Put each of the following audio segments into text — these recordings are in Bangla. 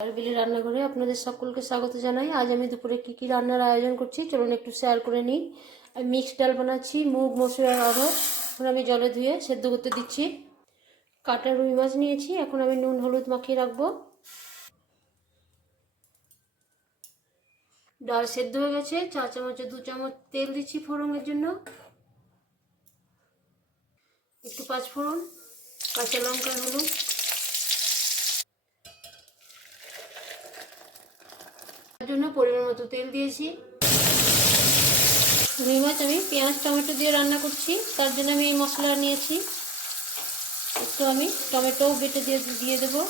বিলি রান্নাঘরে আপনাদের সকলকে স্বাগত জানাই। আজ আমি দুপুরে কি রান্নার আয়োজন করছি চলুন একটু শেয়ার করে নিই। আমি মিক্সড ডাল বানাচ্ছি, মুগ মসুর অরহর। এখন আমি জলে ধুয়ে সেদ্ধ করতে দিচ্ছি। কাটা রুই মাছ নিয়েছি, এখন আমি নুন হলুদ মাখিয়ে রাখবো। ডাল সেদ্ধ হয়ে গেছে, 4 চামচে 2 চামচ তেল দিচ্ছি ফোড়নের জন্য। একটু 5 ফোড়ন, কাঁচা লঙ্কা, হলুদ। তার জন্য পরিমাণ মতো তেল দিয়েছি। রুই মাছ আমি পেঁয়াজ টমেটো দিয়ে রান্না করছি, তার জন্য আমি এই মশলা নিয়েছি। একটু আমি টমেটো বেটে দিয়ে দেবো,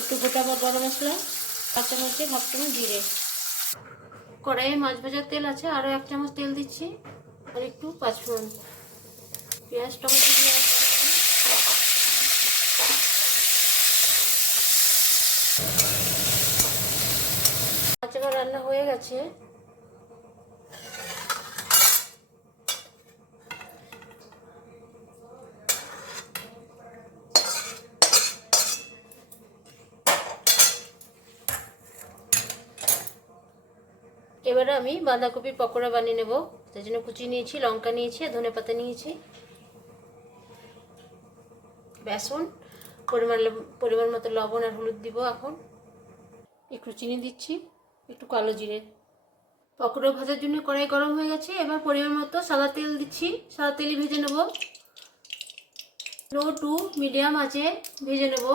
একটু গোটা গরম মশলা, 1 চামচে 1/2 চামচ জিরে। কড়াইয়ে মাছ ভাজার তেল আছে, আরও 1 চামচ তেল দিচ্ছি, আর একটু 5 ফোড়ন। পেঁয়াজ টমেটো দিয়ে মাছ আমার রান্না হয়ে গেছে। এবারে আমি বাঁধাকপির পকোড়া বানিয়ে নেব। তার জন্য কুচি নিয়েছি, লঙ্কা নিয়েছি, ধনেপাতা নিয়েছি, বেসন, পরিমাণ মতো লবণ আর হলুদ দিব। এখন একটু চিনি দিচ্ছি, একটু কালো জিরে। পকোড়া ভাজার জন্য কড়াই গরম হয়ে গেছে, এবার পরিমাণ মতো সাদা তেল দিচ্ছি। সাদা তেলই ভেজে নেব, লো টু মিডিয়াম আঁচে ভেজে নেব।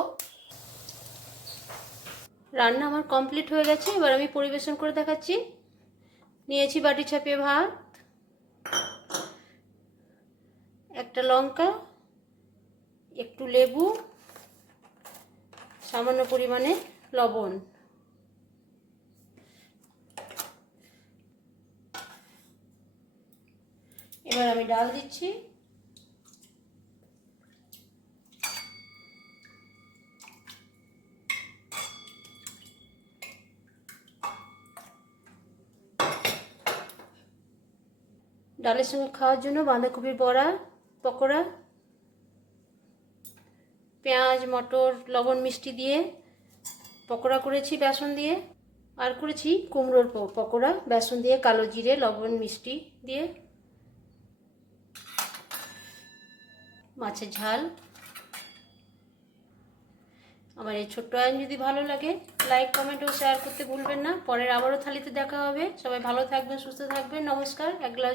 রান্না আমার কমপ্লিট হয়ে গেছে, এবার আমি পরিবেশন করে দেখাচ্ছি। নিয়েছি বাটি ছাপিয়ে ভাত, একটা লঙ্কা, একটু লেবু, সামান্য পরিমাণে লবণ। এবার আমি ডাল দিচ্ছি। ডালের সঙ্গে খাওয়ার জন্য বাঁধাকপির বড়া, পকোড়া, পেঁয়াজ মটর লবণ মিষ্টি দিয়ে পকোড়া করেছি বেসন দিয়ে, আর করেছি কুমড়োর পকোড়া বেসন দিয়ে, কালো জিরে লবণ মিষ্টি দিয়ে, মাছের ঝাল। আমার এই ছোট্ট আয়োজন যদি ভালো লাগে লাইক কমেন্ট ও শেয়ার করতে ভুলবেন না। পরের আবারও থালিতে দেখা হবে। সবাই ভালো থাকবেন, সুস্থ থাকবেন। নমস্কার। এক গ্লাস